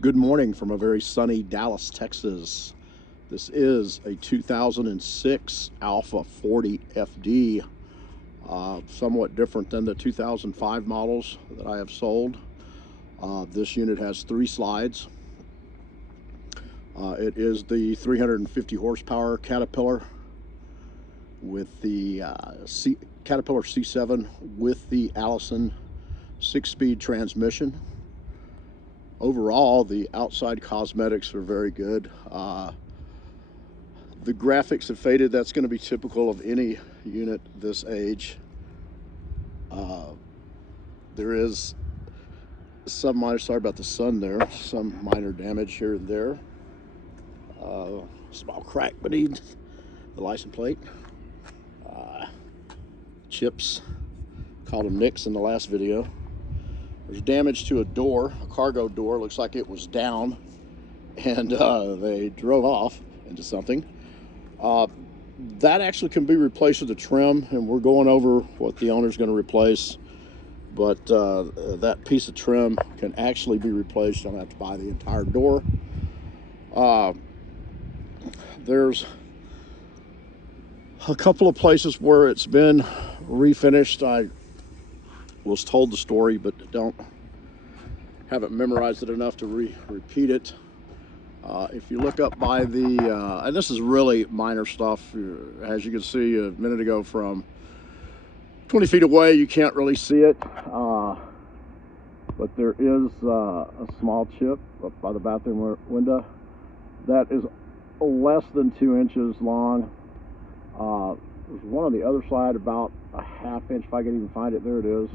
Good morning from a very sunny Dallas, Texas. This is a 2006 Alfa 40 FD, somewhat different than the 2005 models that I have sold. This unit has 3 slides. It is the 350 horsepower Caterpillar with the Caterpillar C7 with the Allison 6-speed transmission. Overall, the outside cosmetics are very good. The graphics have faded. That's going to be typical of any unit this age. There is some minor, sorry about the sun there, some minor damage here and there. Small crack beneath the license plate. Chips, called them nicks in the last video. There's damage to a door, a cargo door. Looks like it was down, and they drove off into something. That actually can be replaced with a trim, and we're going over what the owner's going to replace. But that piece of trim can actually be replaced. You don't have to buy the entire door. There's a couple of places where it's been refinished. I was told the story, but haven't memorized it enough to repeat it. If you look up by the, and this is really minor stuff, as you can see a minute ago from 20 feet away, you can't really see it, but there is a small chip up by the bathroom window that is less than 2 inches long. There's one on the other side about a ½ inch, if I can even find it. There it is.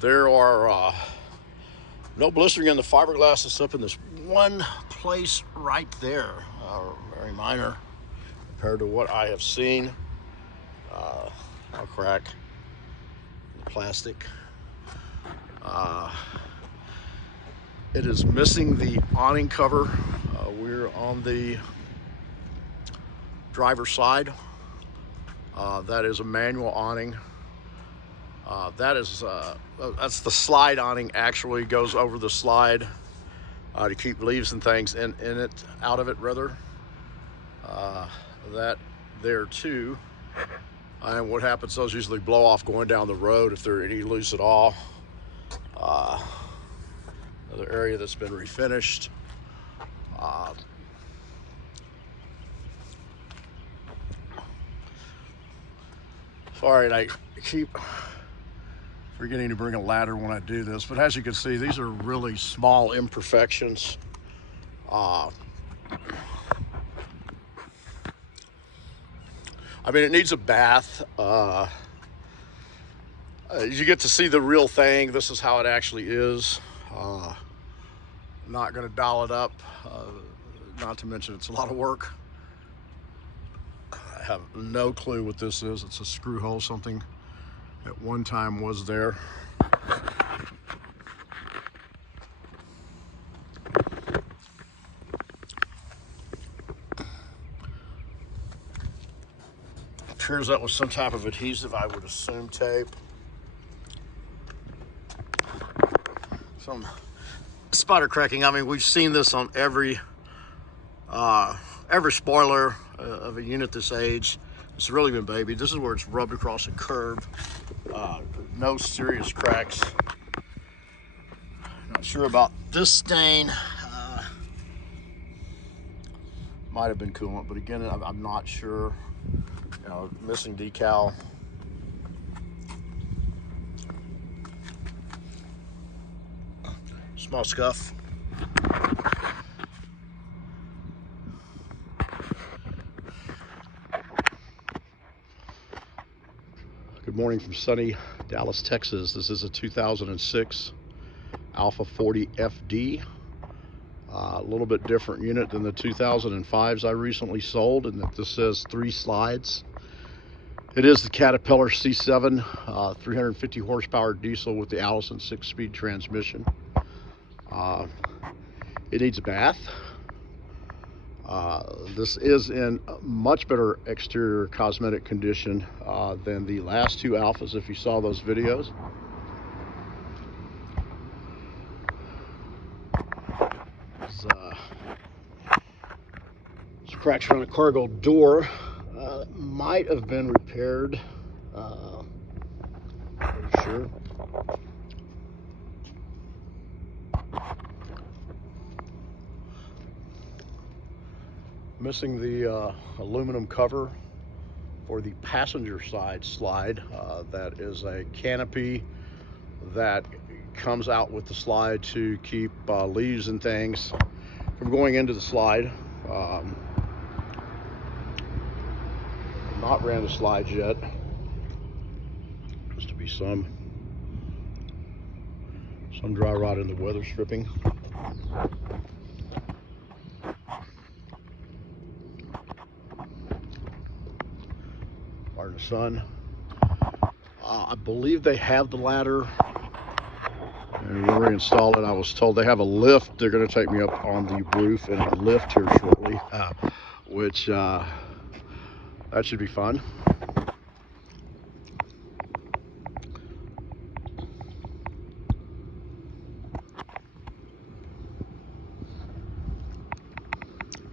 There are no blistering in the fiberglass. It's up in this one place right there. Very minor compared to what I have seen. No crack in the plastic. It is missing the awning cover. We're on the driver's side. That is a manual awning. That's the slide awning. Actually goes over the slide to keep leaves and things in it, out of it rather. That there too. And what happens, those usually blow off going down the road if they're any loose at all. Another area that's been refinished. Sorry, I keep forgetting to bring a ladder when I do this, but as you can see, these are really small imperfections. I mean, it needs a bath. You get to see the real thing. This is how it actually is. Not going to doll it up, not to mention it's a lot of work. I have no clue what this is. It's a screw hole, something at one time was there. Appears that was some type of adhesive, I would assume tape. Some spider cracking. I mean, we've seen this on every spoiler of a unit this age. It's really been babied. This is where it's rubbed across a curb. No serious cracks. Not sure about this stain. Might have been coolant, but again, I'm not sure. You know, missing decal. Small scuff. Good morning from sunny Dallas, Texas. This is a 2006 Alfa 40 FD. A little bit different unit than the 2005s I recently sold, in that this says 3 slides. It is the Caterpillar C7, 350 horsepower diesel with the Allison 6-speed transmission. It needs a bath. This is in much better exterior cosmetic condition than the last two Alfas, if you saw those videos. There's cracks around a cargo door. Might have been repaired. Pretty sure. Missing the aluminum cover for the passenger side slide. That is a canopy that comes out with the slide to keep leaves and things from going into the slide. Not ran the slides yet. Supposed to be some dry rot in the weather stripping. Pardon the sun. I believe they have the ladder and we'll reinstall it. I was told they have a lift. They're going to take me up on the roof in a lift here shortly, which that should be fun.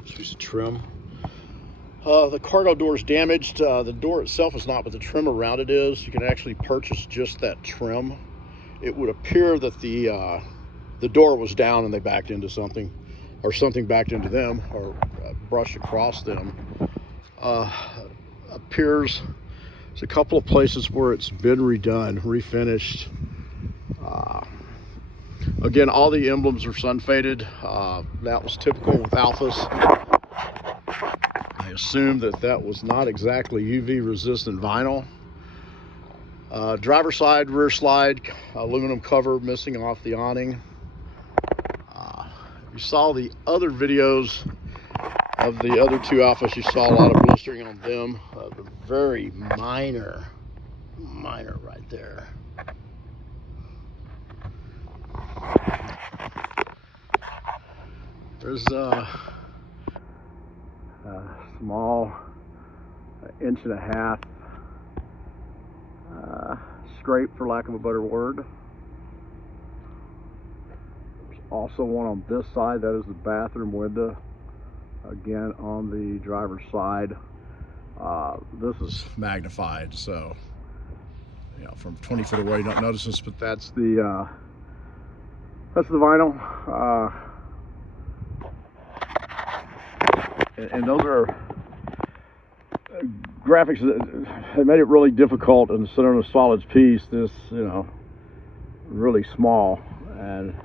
This piece of trim. The cargo door is damaged. The door itself is not, but the trim around it is. You can actually purchase just that trim. It would appear that the door was down and they backed into something, or something backed into them, or brushed across them. Appears there's a couple of places where it's been redone, refinished. Again, all the emblems are sun faded. That was typical with Alfas. I assumed that was not exactly UV resistant vinyl. Driver side, rear slide, aluminum cover missing off the awning. You saw the other videos of the other two Alfas, you saw a lot of blistering on them. Very minor right there. There's a small 1.5 inch scrape, for lack of a better word. There's also one on this side. That is the bathroom window. Again, on the driver's side. This is magnified, so you know, from 20 feet away you don't notice this, but that's the vinyl. And those are graphics that made it really difficult, and instead of a solids piece, this, you know, really small, and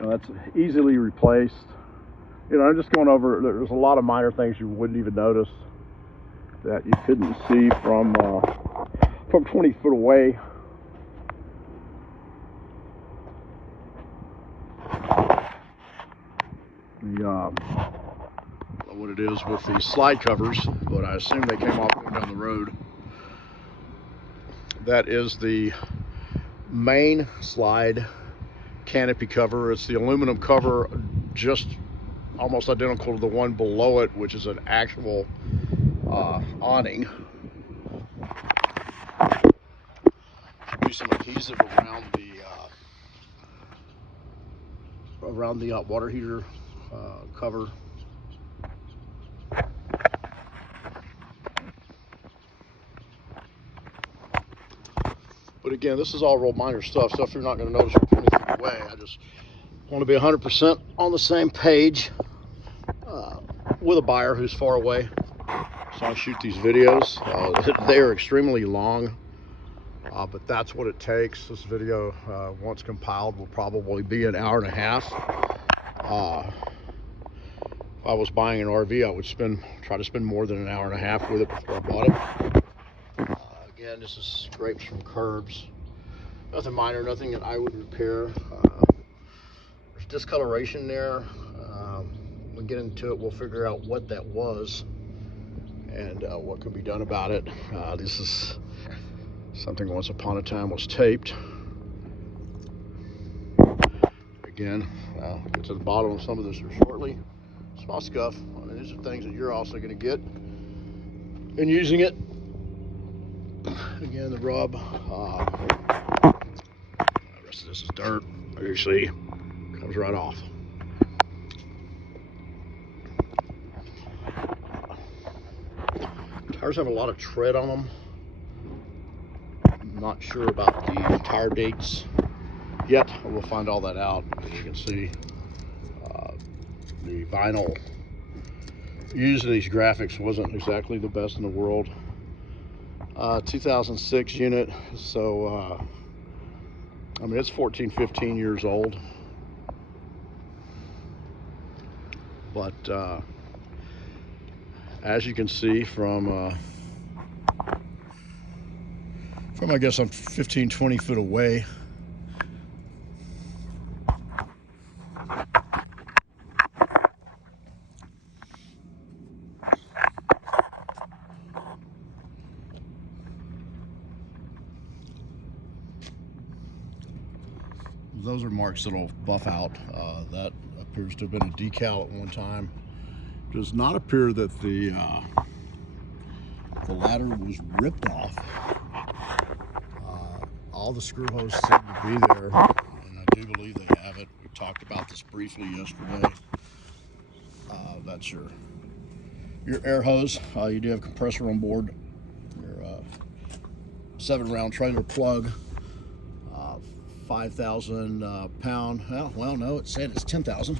you know, that's easily replaced. You know, I'm just going over, there's a lot of minor things you wouldn't even notice that you couldn't see from 20 foot away. What it is with the slide covers, but I assume they came off going down the road. That is the main slide canopy cover. It's the aluminum cover, just almost identical to the one below it, which is an actual awning. Should be some adhesive around the water heater cover. But again, this is all real minor stuff you're not going to notice from 20 feet away. I just want to be 100% on the same page with a buyer who's far away. So I shoot these videos. They are extremely long, but that's what it takes. This video, once compiled, will probably be an hour and a half. If I was buying an RV, I would try to spend more than an hour and a half with it before I bought it. Again, this is scrapes from curbs. Nothing minor, nothing that I would repair. There's discoloration there. When we get into it, we'll figure out what that was and what can be done about it. This is something once upon a time was taped. Again, I'll get to the bottom of some of this shortly. Small scuff. I mean, these are things that you're also going to get in using it. Again, the rub. The rest of this is dirt. Usually comes right off. Tires have a lot of tread on them. I'm not sure about the tire dates yet. We'll find all that out. As you can see, the vinyl used in these graphics wasn't exactly the best in the world. 2006 unit, so I mean, it's 14, 15 years old. But as you can see from I guess I'm 15, 20 foot away, those are marks that'll buff out. That appears to have been a decal at one time. Does not appear that the ladder was ripped off. All the screw holes seem to be there, and I do believe they have it. We talked about this briefly yesterday. That's your air hose. You do have a compressor on board. Your 7-round trailer plug. 5,000 pound. Well, no, it said it's 10,000.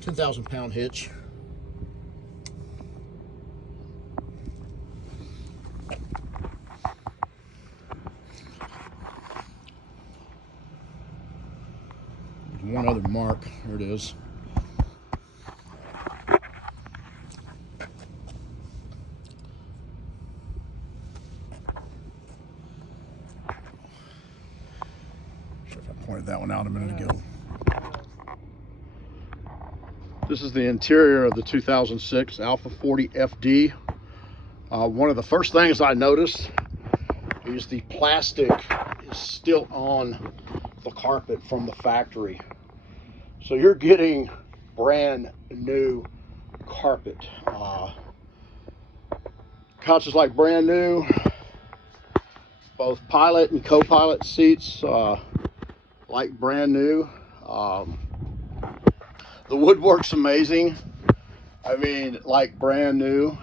10,000 pound hitch. There's one other mark. There it is. Sure if I pointed that one out a minute ago. This is the interior of the 2006 Alfa 40 FD. One of the first things I noticed is the plastic is still on the carpet from the factory. So you're getting brand new carpet. Couch is like brand new. Both pilot and co-pilot seats like brand new. The woodwork's amazing. I mean, like brand new.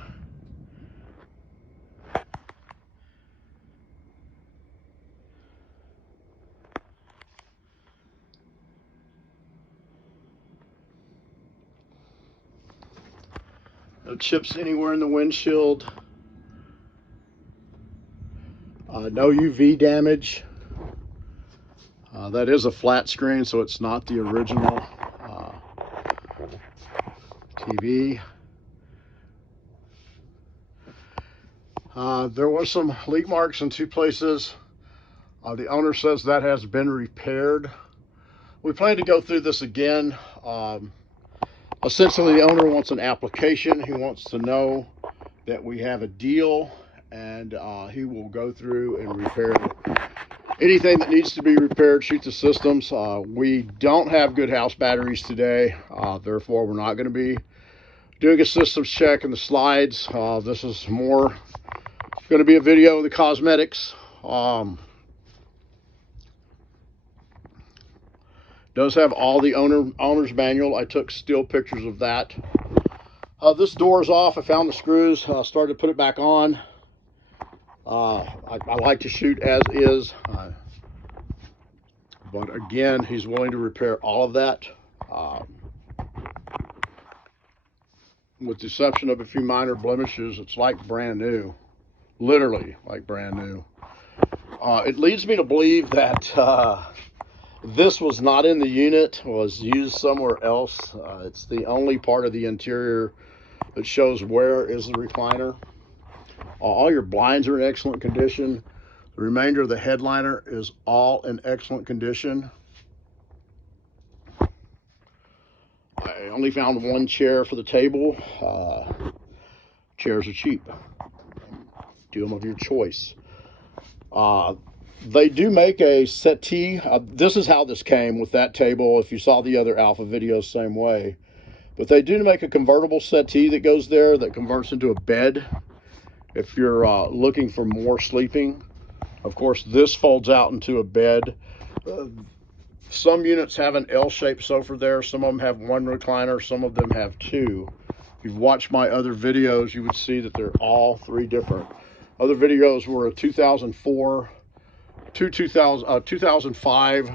No chips anywhere in the windshield. No UV damage. That is a flat screen, so it's not the original TV. There was some leak marks in 2 places. The owner says that has been repaired. We plan to go through this again. Essentially, the owner wants an application. He wants to know that we have a deal, and he will go through and repair anything that needs to be repaired, shoot the systems. We don't have good house batteries today, therefore we're not going to be doing a systems check in the slides. This is more going to be a video of the cosmetics. Does have all the owner's manual. I took still pictures of that. This door is off. I found the screws, started to put it back on. I like to shoot as is, but again, he's willing to repair all of that, with the exception of a few minor blemishes. It's like brand new, literally like brand new. It leads me to believe that this was not in the unit, was used somewhere else. It's the only part of the interior that shows where is the recliner. All your blinds are in excellent condition. The remainder of the headliner is all in excellent condition. I only found one chair for the table. Chairs are cheap. Do them of your choice. They do make a settee. This is how this came with that table. If you saw the other Alfa videos, same way. But they do make a convertible settee that goes there that converts into a bed if you're looking for more sleeping. Of course, this folds out into a bed. Some units have an L-shaped sofa there. Some of them have one recliner. Some of them have two. If you've watched my other videos, you would see that they're all three different. Other videos were a 2004, 2005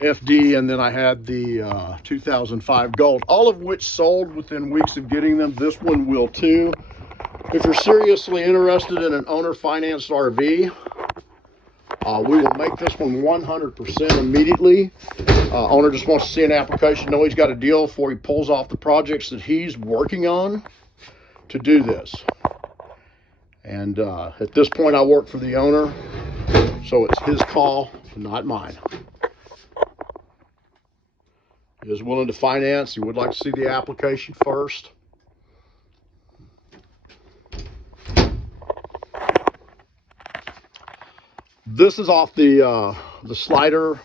FD, and then I had the 2005 Gold, all of which sold within weeks of getting them. This one will too. If you're seriously interested in an owner-financed RV, we will make this one 100% immediately. Owner just wants to see an application, know he's got a deal before he pulls off the projects that he's working on to do this. And at this point, I work for the owner, so it's his call, not mine. He is willing to finance. He would like to see the application first. This is off the slider.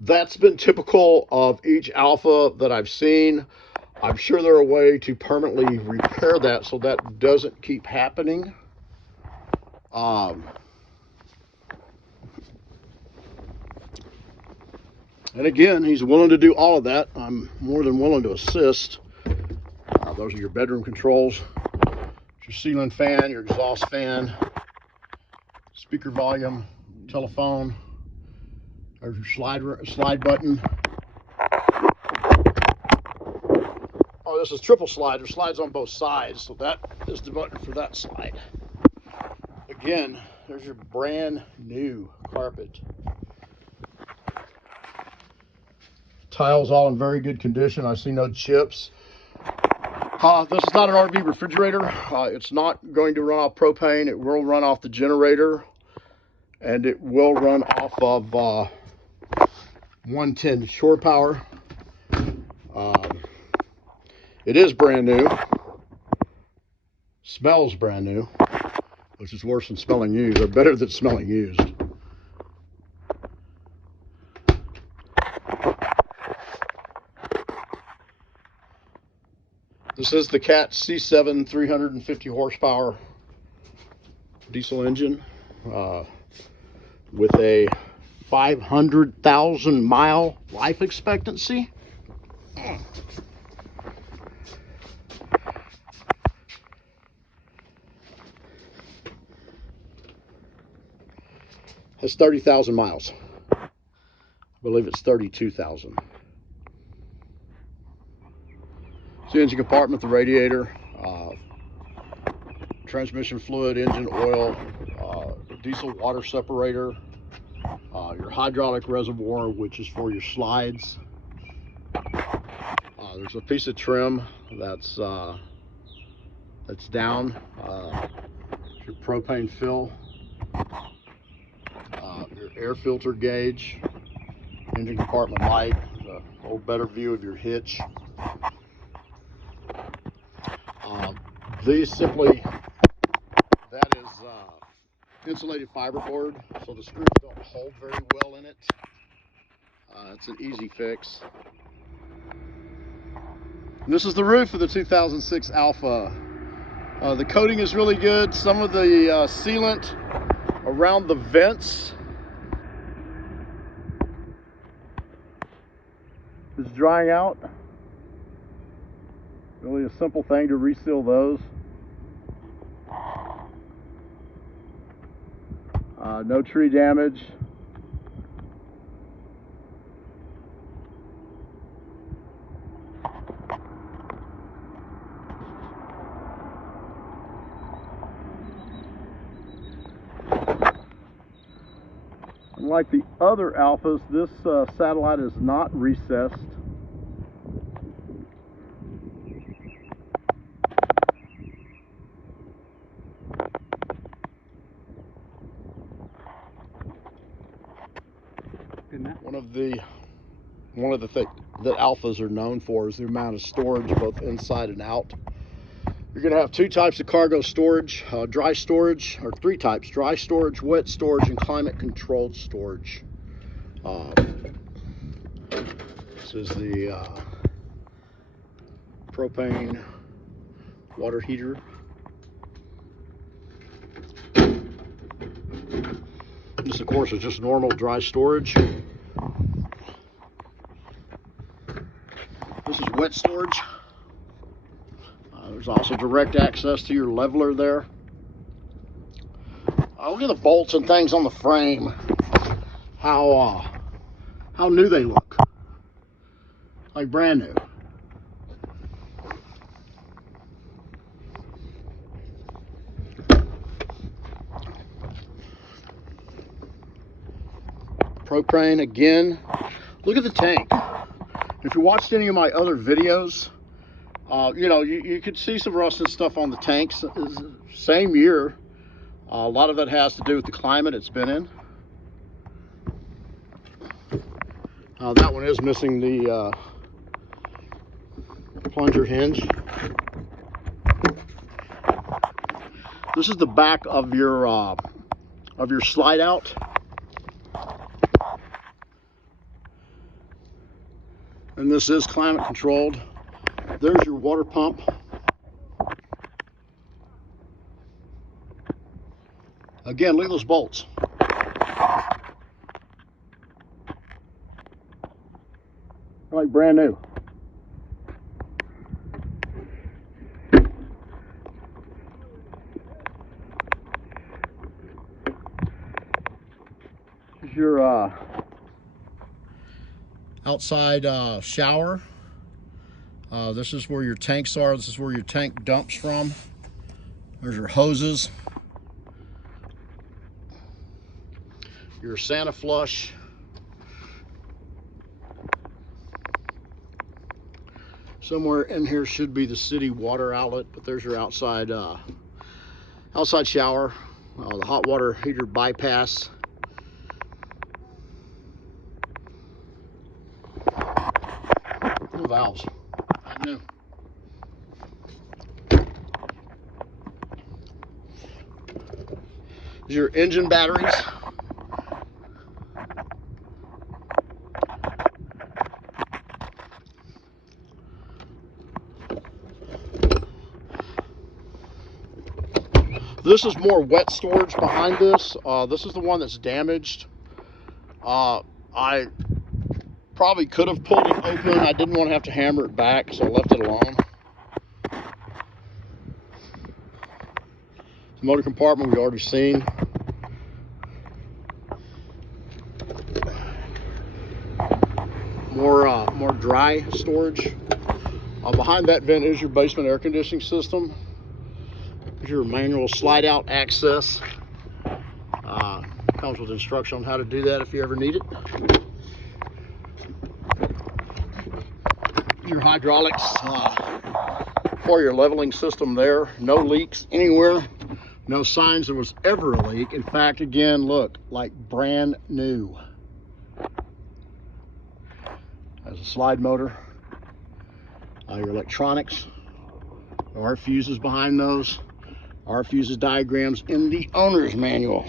That's been typical of each Alfa that I've seen. I'm sure there are a way to permanently repair that so that doesn't keep happening. And again, he's willing to do all of that. I'm more than willing to assist. Those are your bedroom controls. Your ceiling fan, your exhaust fan, speaker volume, telephone. There's your slide button. Oh, this is triple slide. There's slides on both sides, so that is the button for that slide. Again, there's your brand new carpet. Tiles all in very good condition. I see no chips. This is not an RV refrigerator. It's not going to run off propane. It will run off the generator, and it will run off of 110 shore power. It is brand new. Smells brand new, which is worse than smelling used, or better than smelling used. This is the Cat C7 350 horsepower diesel engine with a 500,000 mile life expectancy. Has 30,000 miles. I believe it's 32,000. The engine compartment, the radiator, transmission fluid, engine oil, diesel water separator, your hydraulic reservoir, which is for your slides. There's a piece of trim that's down. Your propane fill, your air filter gauge, engine compartment light, a little better view of your hitch. These simply, that is insulated fiberboard, so the screws don't hold very well in it. It's an easy fix. And this is the roof of the 2006 Alfa. The coating is really good. Some of the sealant around the vents is drying out. Really a simple thing to reseal those. No tree damage. Unlike the other Alfas, this satellite is not recessed. One of the things that Alfas are known for is the amount of storage both inside and out. You're going to have two types of cargo storage, dry storage, or three types: dry storage, wet storage, and climate controlled storage. This is the propane water heater. This, of course, is just normal dry storage. This is wet storage. There's also direct access to your leveler there. Look at the bolts and things on the frame. How new they look. Like brand new. Propane again. Look at the tank. If you watched any of my other videos, you know, you could see some rust and stuff on the tanks. Same year. A lot of that has to do with the climate it's been in. That one is missing the plunger hinge. This is the back of your slide out. And this is climate controlled. There's your water pump. Again, look at those bolts. Like brand new. Here's your outside shower. This is where your tanks are. This is where your tank dumps from. There's your hoses. Your Santa flush. Somewhere in here should be the city water outlet, but there's your outside shower. The hot water heater bypass. New valves. Brand new. These are your engine batteries. This is more wet storage behind this. This is the one that's damaged. I probably could have pulled it open. I didn't want to have to hammer it back, so I left it alone. The motor compartment we've already seen. More dry storage. Behind that vent is your basement air conditioning system. Here's your manual slide out access. Comes with instruction on how to do that if you ever need it. Your hydraulics for your leveling system there. No leaks anywhere. No signs there was ever a leak. In fact, again, look, like brand new. Has a slide motor. Your electronics. There are fuses behind those. Our fuses diagrams in the owner's manual.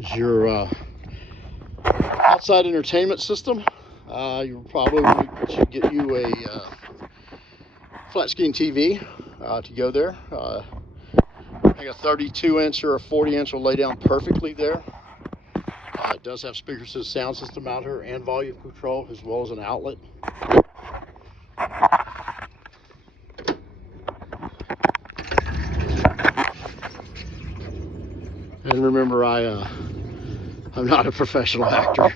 Is your outside entertainment system. You probably should get you a flat screen TV to go there. I think a 32-inch or a 40-inch will lay down perfectly there. It does have speakers to the sound system out here and volume control, as well as an outlet. And remember, I'm not a professional actor.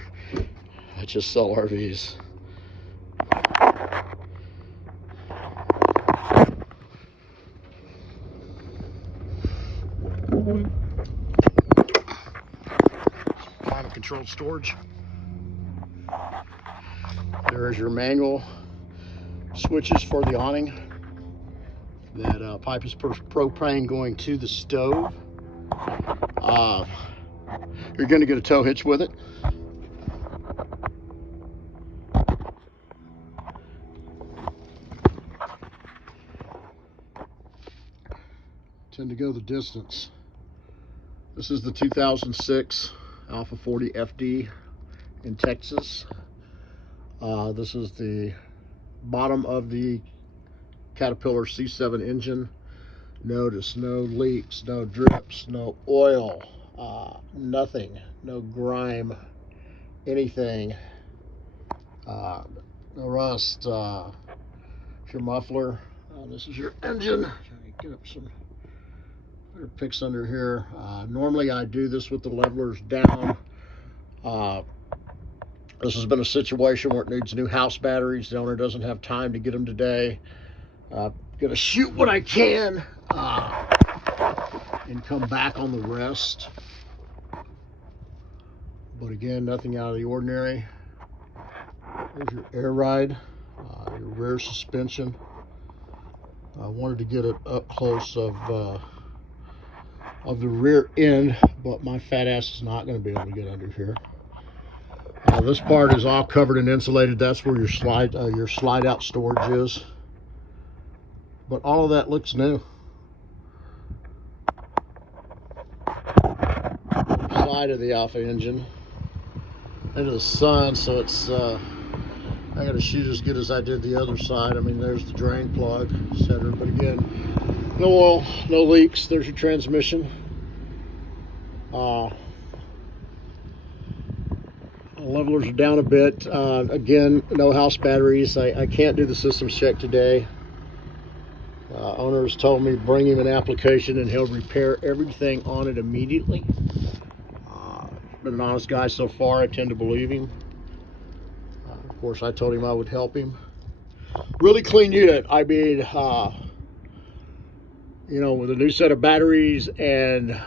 I just sell RVs. Climate controlled storage. There is your manual switches for the awning. That pipe is propane going to the stove. You're going to get a tow hitch with it. Tend to go the distance. This is the 2006 Alfa 40 FD in Texas. This is the bottom of the Caterpillar C7 engine. Notice no leaks, no drips, no oil, nothing, no grime, anything, no rust. It's your muffler. This is your engine. Get up some better picks under here. Normally I do this with the levelers down. This has been a situation where it needs new house batteries. The owner doesn't have time to get them today. Gonna shoot what I can and come back on the rest. But again, nothing out of the ordinary. There's your air ride, your rear suspension. I wanted to get it up close of the rear end, but my fat ass is not going to be able to get under here. This part is all covered and insulated. That's where your slide out storage is. But all of that looks new. Side of the Alfa engine into the sun, so it's I got to shoot as good as I did the other side. I mean, there's the drain plug, etc. But again, no oil, no leaks. There's your transmission. Levelers are down a bit. Again, no house batteries. I can't do the systems check today. Owner has told me bring him an application and he'll repair everything on it immediately. Been an honest guy so far. I tend to believe him. Of course, I told him I would help him. Really clean unit. I mean, you know, with a new set of batteries and,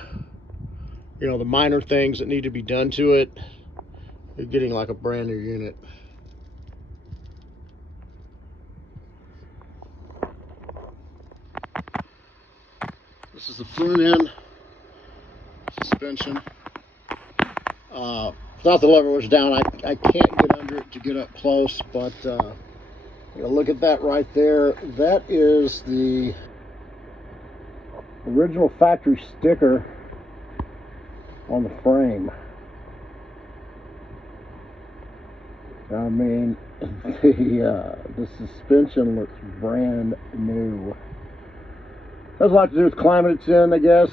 you know, the minor things that need to be done to it, you're getting like a brand new unit. This is the front end suspension. Thought the lever was down. I can't get under it to get up close, but you know, look at that right there. That is the original factory sticker on the frame. I mean, the suspension looks brand new. Has a lot to do with climate it's in, I guess.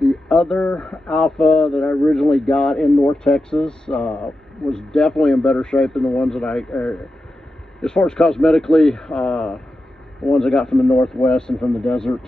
The other Alfa that I originally got in North Texas was definitely in better shape than the ones that as far as cosmetically, the ones I got from the Northwest and from the desert.